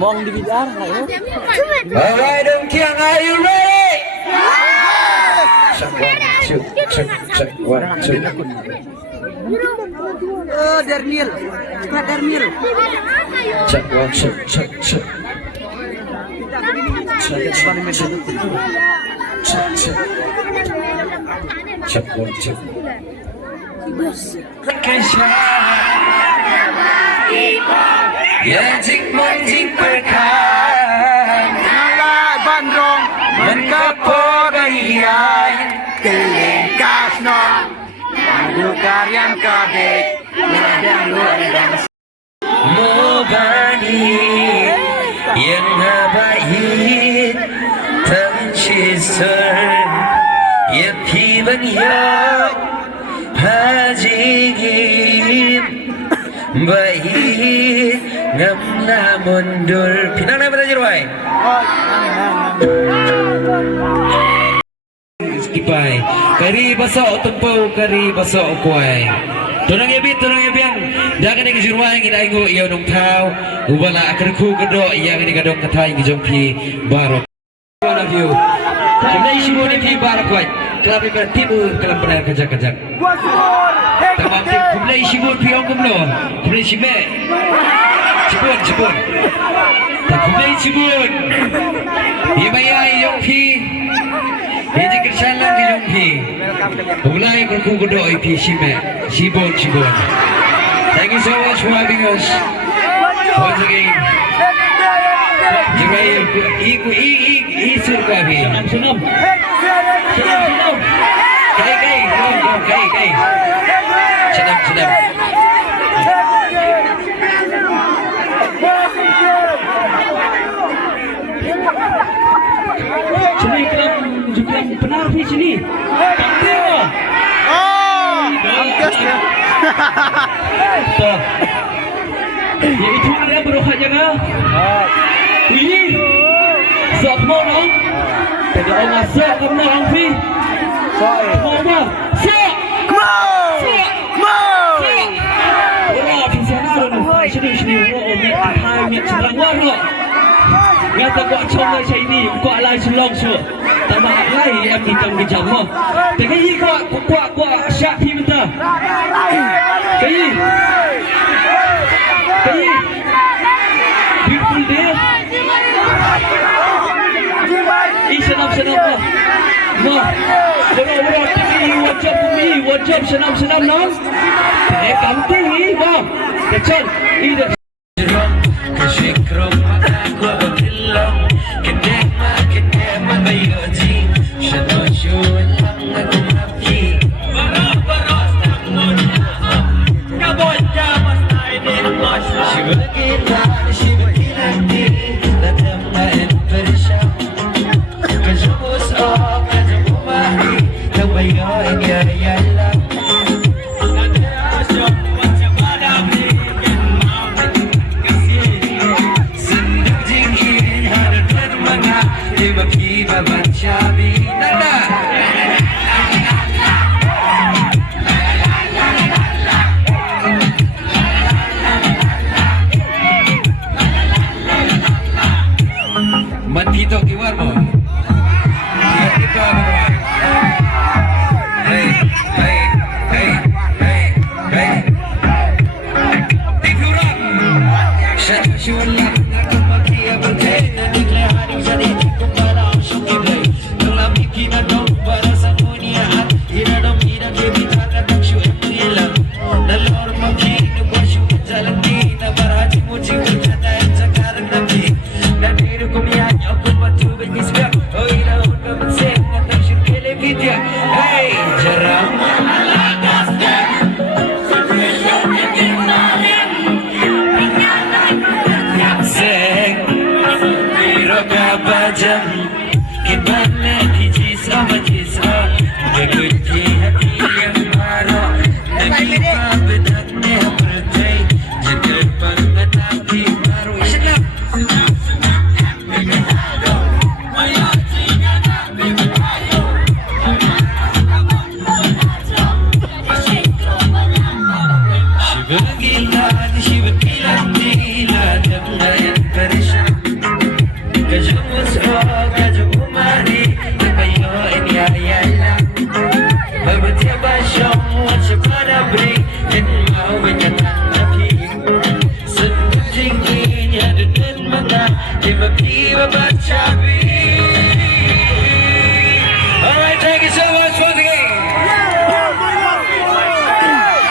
Mong di bidar. Alright, Dong Kiang, are you ready? Check one, two. Oh, Darmil. Darmil. Check one, check. Check one, two. Ya jik mong jik berkan Nalai bandrong. Menkapodayay Kelingkas no Adu karyam kabik Ladang luandang Mubani Yang nabayin Tanchisar Yang piban yok Hajigim Baik Ngamla mundur Pinang na ba Jirway? Skipay Kari basok tempau Kari basok kuay Tunang yabiang Jangan yang Jirway Ngin aingu Iyaw nung tau Ubala akarku kedok Yang ini kadong katay Ngijompi Barok One of you Kumna isimu ni pi barok kuay Kelabi bertimu Kelam penayar kajak-kajak Tamam tim kumna isimu pi ong kumno Kumna isime Cibun Tak kumna isibun Imaya iyong pi Ini kersalan iyong pi Mulai berku kedok pi isime Sibun Thank you so much for having us Once again Jirai Isu kami Senam Kai Senam Sini kelam penalti sini. Angkas ya. Tuh. Ya itu ada berukhah jangan. Ini. Sok mau no? Tidak orang sok kamu Angfi. Sok. Mau apa? Sok. Mau. Orang di sana sini. Oh, mai serang warna. Ngata kau cuma saya ini, kau alai sulong su. Tambah alai yang kita bijak mo. Tapi ini kau siap minta. Kau. Beautiful day. Senam mo. Mo. Orang tapi wajib senam no. Kanting ni mo. Kecil. Ini. Kashikrom gua berkilau kedek magayoji shadoshuan aku mati baros takmun kabot jamas aidin mas shiva kita nanti datang main bersam kajumus oh kajumahi kabayoy ya Allah Bacabi nada Mati to kiwar mo Kita berbuat Hey Tikurang Syulang Aku mati aku tena Nikla hari jadi Jam